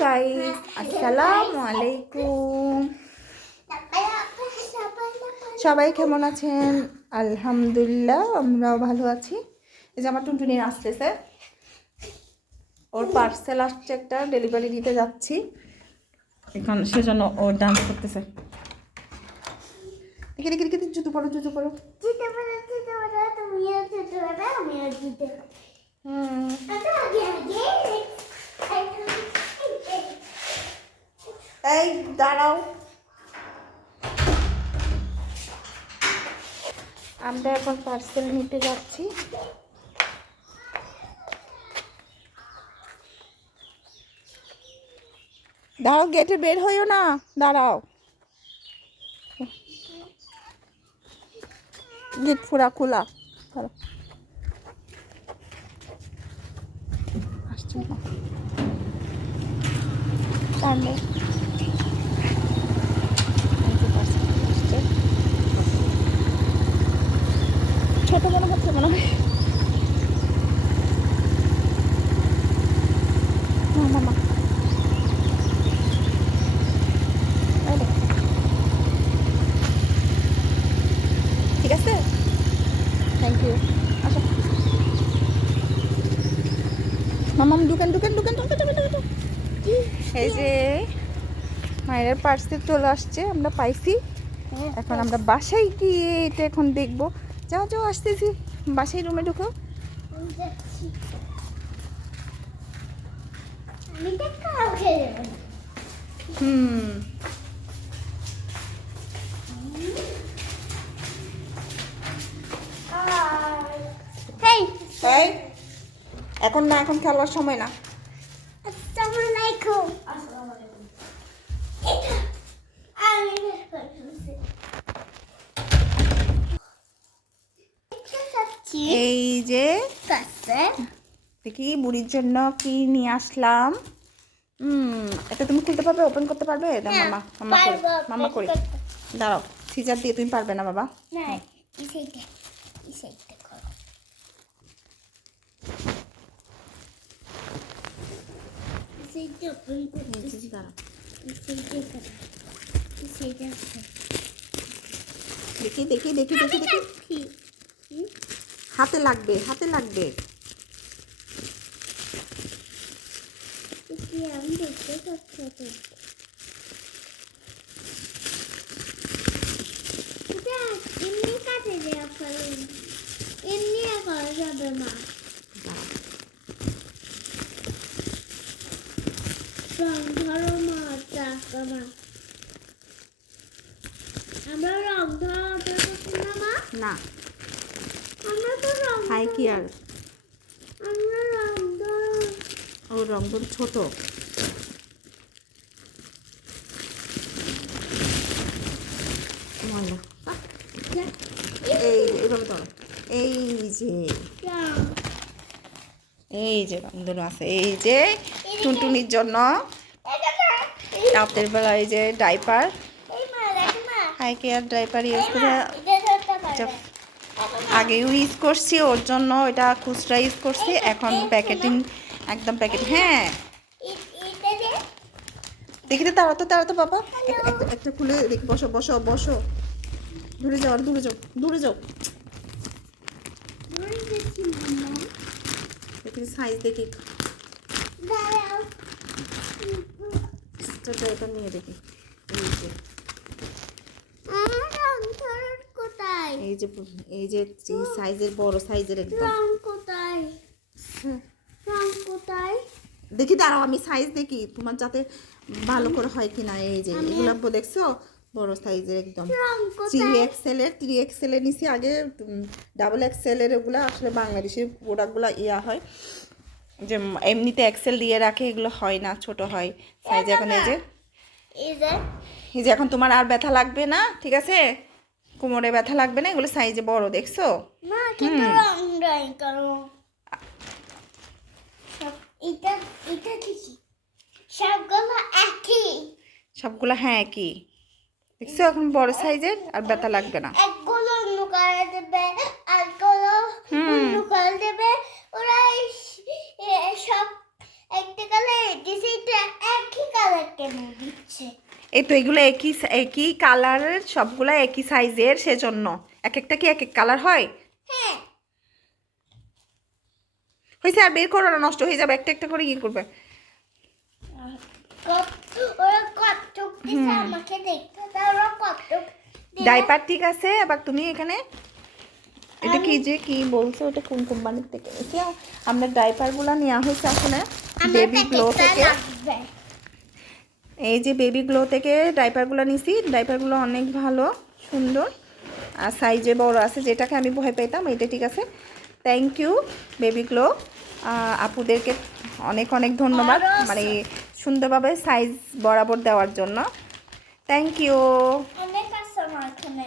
Guys, আসসালামু আলাইকুম। সবাই কেমন আছেন? আলহামদুলিল্লাহ, আমরাও ভালো আছি। এই যে আমার টুনটুনি আসতেছে, ওর পার্সেল আসছে, একটা ডেলিভারি দিতে যাচ্ছি এখন, সেজন্য ও ডান্স করতেছে। দেখি দেখি দেখি, জুতো পরো, জুতো পরো। এই দাঁড়াও, আমরা এখন পার্সেল নিতে যাচ্ছি। দাঁড়াও, গেটে বের হইও না, দাঁড়াও। গেট পুরা খোলা, দাঁড়াও। আসছি না, সামনে ছোট মনে হচ্ছে, মনে হয়। মামা ঠিক আছে, থ্যাংক ইউ। আসো মামাম, ঢুকেন ঢুকেন ঢুকেন ঢুকেন ঢুকেন ঢুকেন। এই যে মায়ের পার্সেল চলে আসছে, আমরা পাইছি। এখন আমরা বাসায় গিয়ে এটা এখন দেখবো। যাও যাও, আসতেছি, বাসায় রুমে ঢুকো। এখন না, এখন খেলার সময় না। এই যে দেখি বুড়ির জন্য কি নিয়ে আসলাম। এটা তুমি খুলতে পারবে, ওপেন করতে পারবে? মামা মামা করি, মামা করি। দাঁড়াও, সিজার দিয়ে তুমি পারবে না বাবা। দেখি দেখি দেখি দেখি দেখি, হাতে লাগবে, হাতে লাগবে। আমি দেখতে পাচ্ছি এমনি কাটে দেওয়া ফেলুন, এমনি করা যাবে না। রং ধরো মা, মা আমরা রং ধরতে পারছি না মা। না, আমরা তো রং হাই কি আর আমরা রং ধরো, ও রং ধরো ছোট। এইভাবে ধরো, এই যে এই যে রংধনু আছে, এই যে টুনটুনির জন্য রাতের বেলা এই যে diaper, high care diaper use করে। আগে ইউজ করছি, ওর জন্য এটা খুচরা ইউজ করছি, এখন প্যাকেটিং, একদম প্যাকেট। হ্যাঁ দেখি তো, তারা তো তারা তো বাবা, একটা খুলে দেখি। বসো বসো বসো, দূরে যাও, দূরে যাও, দূরে যাও। দেখি সাইজ দেখি, ড্রাইভার নিয়ে দেখি। এই যে এই যে সাইজের, বড় সাইজের একদম। দেখি দাঁড়াও, আমি সাইজ দেখি তোমার, যাতে ভালো করে হয় কিনা। এই যে এগুলো দেখছো, বড় সাইজের একদম। 3XL এর নিচে আগে ডাবল XL এর, ওগুলো আসলে বাংলাদেশের প্রোডাক্টগুলো ইয়া হয় যে এমনিতে এক্সেল দিয়ে রাখে, এগুলো হয় না, ছোট হয় সাইজ। এখন এই যে এখন তোমার আর ব্যথা লাগবে না, ঠিক আছে, কোমরে ব্যথা লাগবে না, এগুলো সাইজে বড়, দেখছো? সবগুলো হ্যাঁ একই, দেখছো? এখন বড় সাইজের, আর ব্যথা লাগবে না। কেন দিচ্ছে? এই তো এগুলো একই একই কালারের, সবগুলা একই সাইজের, সেজন্য এক একটা কি এক এক কালার হয়। হ্যাঁ হয়েছে, আর বের করো না, নষ্ট হয়ে যাবে। একটা একটা করে কি করবে? ওরা কত দিছে আমাকে দেখতে দাও, ওরা কত ডাইপার ঠিক আছে। আবার তুমি এখানে এটা কি যে কি বলছো, ওটা কোন কোম্পানির থেকে নিয়েছি? আমরা ডাইপারগুলো নেওয়া হয়েছে আসলে বেবি গ্লো থেকে। এই যে বেবি গ্লো থেকে ডাইপারগুলো নিছি। ডাইপারগুলো অনেক ভালো, সুন্দর, আর সাইজে বড় আছে, যেটাকে আমি ভয় পাইতাম এটা ঠিক আছে। থ্যাংক ইউ বেবি গ্লো আপুদেরকে অনেক অনেক ধন্যবাদ, মানে সুন্দরভাবে সাইজ বরাবর দেওয়ার জন্য। Thank you. অনেক আছে আমার এখানে।